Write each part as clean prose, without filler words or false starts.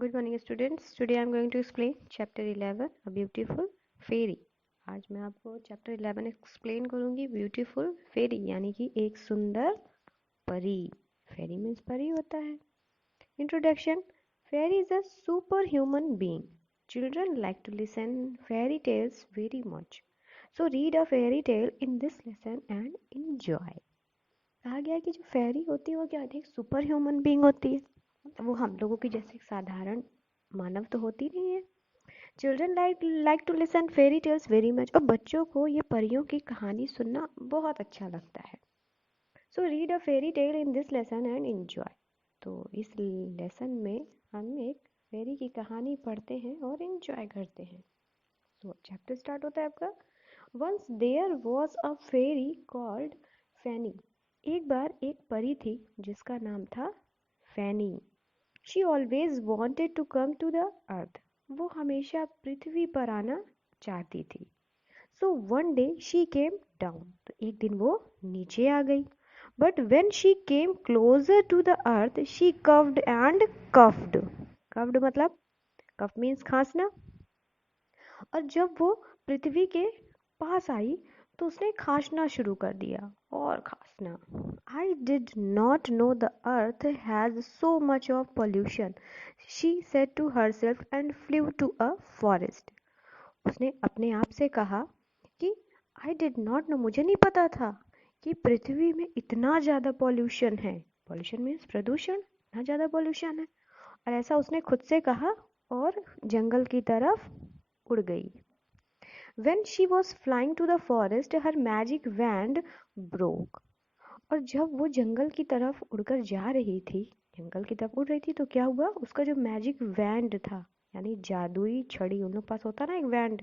Good morning students. Today I am going to explain chapter 11 A Beautiful Fairy. आज मैं आपको chapter 11 explain करूँगी beautiful फेरी यानी कि एक सुंदर परी. फेरी मीन्स परी होता है. Introduction. Fairy is a superhuman being. Children like to listen fairy tales very much. So read a fairy tale in this lesson and enjoy. कहा गया कि जो फेरी होती है वो क्या होती है, सुपर ह्यूमन बीइंग होती है. वो हम लोगों की जैसे साधारण मानव तो होती नहीं है. Children like to listen fairy tales very much. और बच्चों को ये परियों की कहानी सुनना बहुत अच्छा लगता है. So read a fairy tale in this lesson and enjoy. तो इस लेसन में हम एक फेरी की कहानी पढ़ते हैं और एंजॉय करते हैं. सो चैप्टर स्टार्ट होता है आपका. Once there was a fairy called Fanny. एक बार एक परी थी जिसका नाम था फैनी. She always wanted to come to the earth. वो हमेशा पृथ्वी पर आना चाहती थी. So one day she came down. तो एक दिन वो नीचे आ गई. But when she came closer to the earth, she coughed and coughed. Coughed मतलब cough means खांसना. और जब वो पृथ्वी के पास आई तो उसने खांसना शुरू कर दिया और खांसना. I did not know the earth has so much of pollution, she said to herself and flew to a forest. उसने अपने आप से कहा कि आई डिड नॉट नो, मुझे नहीं पता था कि पृथ्वी में इतना ज़्यादा पॉल्यूशन है. पॉल्यूशन मीन्स प्रदूषण, इतना ज़्यादा पॉल्यूशन है. और ऐसा उसने खुद से कहा और जंगल की तरफ उड़ गई. When she was flying to the forest, her magic wand broke. और जब वो जंगल की तरफ उड़कर जा रही थी, जंगल की तरफ उड़ रही थी, तो क्या हुआ, उसका जो मैजिक वैंड था यानी जादुई छड़ी, उन लोग पास होता ना एक वैंड,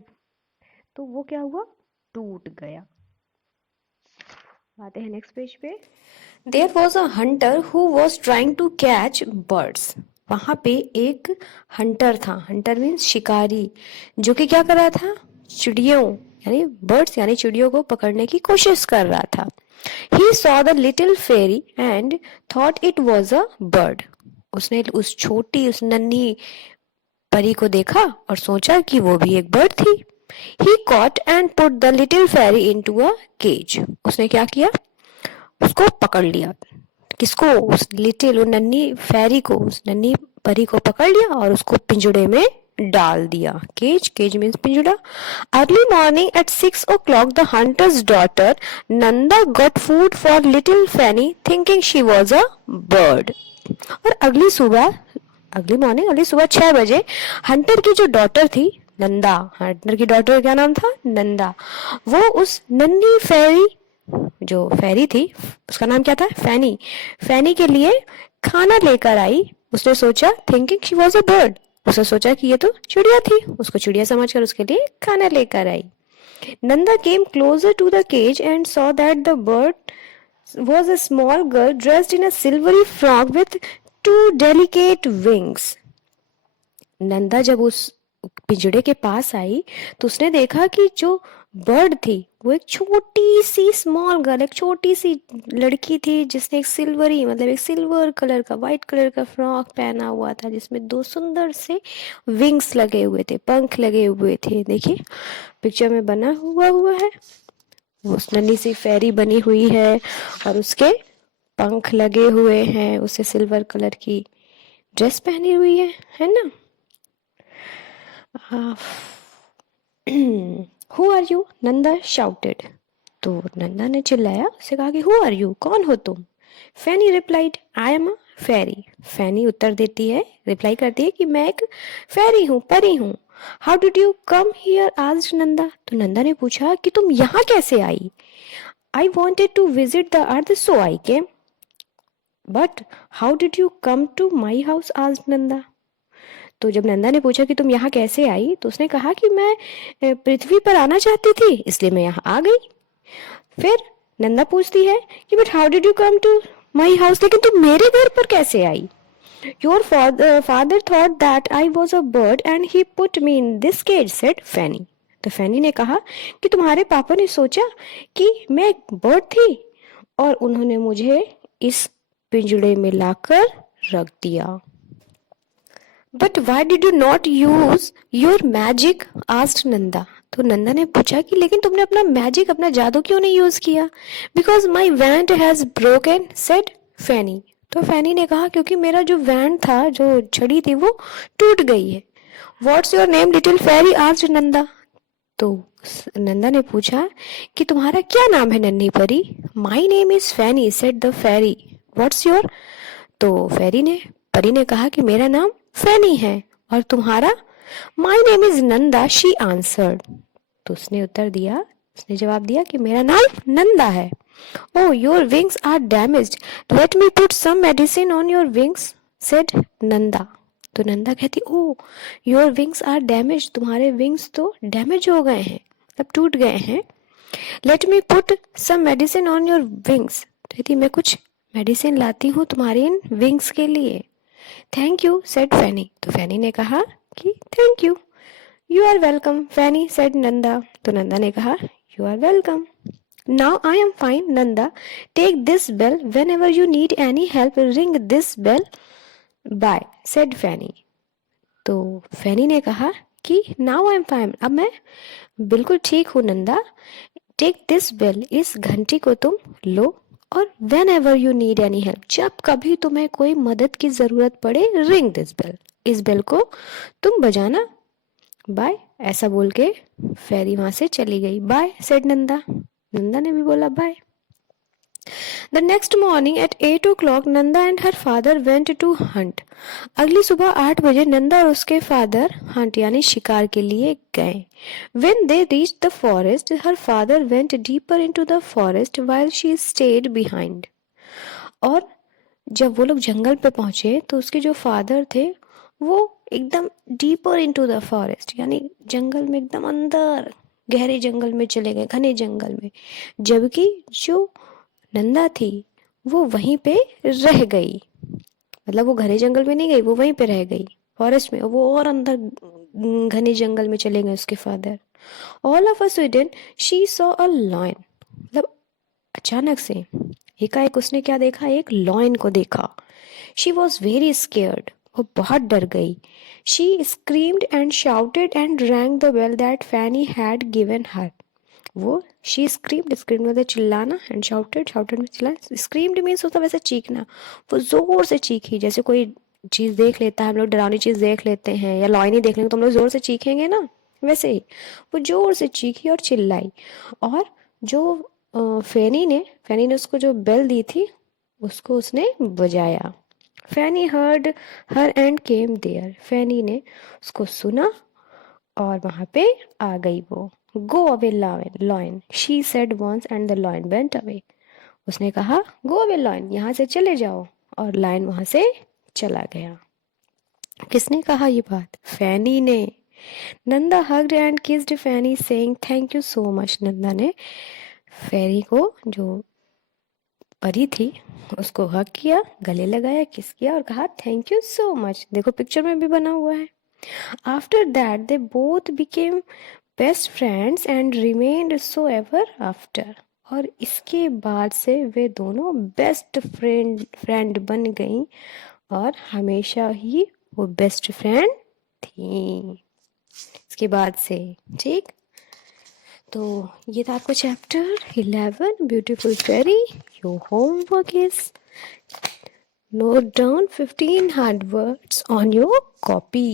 तो वो क्या हुआ, टूट गया. आते हैं नेक्स्ट पेज पे. There was a hunter who was trying to catch birds. वहाँ पे एक हंटर था. हंटर मीन्स शिकारी, जो कि क्या कर रहा था, चिड़ियों यानी बर्ड्स यानी चिड़ियों को पकड़ने की कोशिश कर रहा था. He saw the little fairy and thought it was a bird. उसने उस छोटी, उस नन्ही परी को देखा और सोचा कि वो भी एक बर्ड थी. He caught and put the little fairy into a cage. उसने क्या किया, उसको पकड़ लिया. किसको, उस लिटिल, नन्ही फेरी को, उस नन्ही परी को पकड़ लिया और उसको पिंजड़े में डाल दिया. केज, केज मीन्स पिंजड़ा. Early morning at 6 o'clock the hunter's daughter Nanda got food for little Fanny thinking she was a bird. और अगली मॉर्निंग, अगली सुबह 6 बजे हंटर की जो डॉटर थी नंदा, हंटर की डॉटर क्या नाम था, नंदा, वो उस नन्ही फेरी, जो फेरी थी उसका नाम क्या था, फैनी, फैनी के लिए खाना लेकर आई. उसने सोचा, thinking she was a bird, उसने सोचा कि ये तो चिड़िया थी, उसको चिड़िया समझकर उसके लिए खाना लेकर आई. Nanda came closer to the cage and saw that the bird was a small girl dressed in a silvery frock with two delicate wings. Nanda जब उस पिंजड़े के पास आई तो उसने देखा कि जो बर्ड थी वो एक छोटी सी स्मॉल गर्ल, एक छोटी सी लड़की थी जिसने एक सिल्वरी मतलब एक सिल्वर कलर का, वाइट कलर का फ्रॉक पहना हुआ था जिसमें 2 सुंदर से विंग्स लगे हुए थे, पंख लगे हुए थे. देखिए पिक्चर में बना हुआ है, उस नन्ही सी फेरी बनी हुई है और उसके पंख लगे हुए हैं, उसे सिल्वर कलर की ड्रेस पहनी हुई है ना. Who are you? Nanda shouted. तो नंदा ने चिल्लाया, उससे कहा कि Who are you? कौन हो तुम? फैनी replied, I am a fairy. फैनी उत्तर देती है, रिप्लाई करती है कि मैं एक फेरी हूँ, परी हूँ. How did you come here? asked Nanda. तो नंदा ने पूछा कि तुम यहाँ कैसे आई? I wanted to visit the earth, so I came. But how did you come to my house? asked Nanda. तो जब नंदा ने पूछा कि तुम यहाँ कैसे आई, तो उसने कहा कि मैं पृथ्वी पर आना चाहती थी, इसलिए मैं यहाँ आ गई. फिर नंदा पूछती है कि but how did you come to my house, लेकिन तुम मेरे घर पर कैसे आई? Your father thought that I was a bird and he put me in this cage, said Fanny. तो फैनी ने कहा कि तुम्हारे पापा ने सोचा कि मैं एक बर्ड थी और उन्होंने मुझे इस पिंजड़े में लाकर रख दिया. But why did you not use your magic asked Nanda. तो नंदा ने पूछा कि लेकिन तुमने अपना मैजिक, अपना जादू क्यों नहीं यूज किया। Because my wand has broken said Fanny. तो फैनी ने कहा क्योंकि मेरा जो वैंड था, जो छड़ी थी, वो टूट गई है। What's your name little fairy asked Nanda. तो नंदा ने पूछा कि तुम्हारा क्या नाम है नन्ही परी। My name is Fanny said the fairy. What's your. तो परी ने कहा कि मेरा नाम फैनी है, और तुम्हारा। My name is Nanda she answered. तो उसने जवाब दिया कि मेरा नाम नंदा है। Oh your wings are damaged, let me put some medicine on your wings said Nanda. तो नंदा कहती, oh your wings are damaged, तुम्हारे विंग्स तो डैमेज हो गए हैं, मतलब टूट गए हैं। Let me put some medicine on your wings. कहती मैं कुछ मेडिसिन लाती हूँ तुम्हारे इन विंग्स के लिए। Thank you said Fanny. तो फैनी ने कहा कि thank you. You are welcome Fanny said Nanda. तो नंदा ने कहा you are welcome. Now I am fine Nanda, take this bell, whenever you need any help ring this bell bye said Fanny. तो Fanny ने कहा कि नाउ आई एम फाइन, अब मैं बिल्कुल ठीक हूँ नंदा। टेक दिस बेल, इस घंटी को तुम लो, और when ever you need any help, जब कभी तुम्हें कोई मदद की जरूरत पड़े, रिंग दिस बेल, इस बेल को तुम बजाना। बाय, ऐसा बोल के फेरी वहां से चली गई। Bye said Nanda. नंदा ने भी बोला bye. The next morning at 8 o'clock, Nanda and her father went to hunt. अगली सुबह 8 बजे नंदा और उसके फादर हंट यानी शिकार के लिए गए। When they reached the forest, her father went deeper into the forest while she stayed behind. और जब वो लोग जंगल पे पहुंचे तो उसके जो फादर थे वो एकदम डीपर इनटू द फॉरेस्ट यानी जंगल में एकदम अंदर गहरे जंगल में चले गए, घने जंगल में, जबकि जो नंदा थी वो वहीं पे रह गई। मतलब वो घने जंगल में नहीं गई, वो वहीं पे रह गई फॉरेस्ट में, वो और अंदर घने जंगल में चले गए उसके father. All of a sudden she saw a lion, मतलब अचानक से एकाएक उसने क्या देखा, एक लॉयन को देखा। शी वॉज वेरी स्केयर्ड, वो बहुत डर गई। She screamed and shouted and rang the bell that Fanny had given her. वो शी स्क्रीम्ड मतलब चिल्लाना, एंड शाउटेड में चिल्लाना, स्क्रीम्ड मीन्स होता वैसे चीखना। वो जोर से चीखी, जैसे कोई चीज़ देख लेता है, हम लोग डरावनी चीज़ देख लेते हैं या लॉयन ही देख लेंगे तो हम लोग जोर से चीखेंगे ना, वैसे ही वो जोर से चीखी और चिल्लाई। और जो फैनी ने उसको जो बेल दी थी उसको उसने बजाया। Fanny heard her and came there, Fanny ने उसको सुना और वहां पे आ गई वो। Go away lion she said once and the lion went away. उसने कहा गो अवे लॉयन, यहाँ से चले जाओ, और लायन वहां से चला गया। किसने कहा ये बात? फैनी ने। Nanda hugged and kissed Fanny saying thank you so much. Nanda ने फेरी को, जो परी थी, उसको हग किया, गले लगाया, किस किया और कहा थैंक यू सो मच। देखो पिक्चर में भी बना हुआ है। After that they both became best friends and remained so ever after. और इसके बाद से वे दोनों बेस्ट फ्रेंड बन गई और हमेशा ही वो बेस्ट फ्रेंड थी इसके बाद से। ठीक, तो ये था आपका chapter 11 beautiful fairy. Your homework is note down 15 hard words on your copy.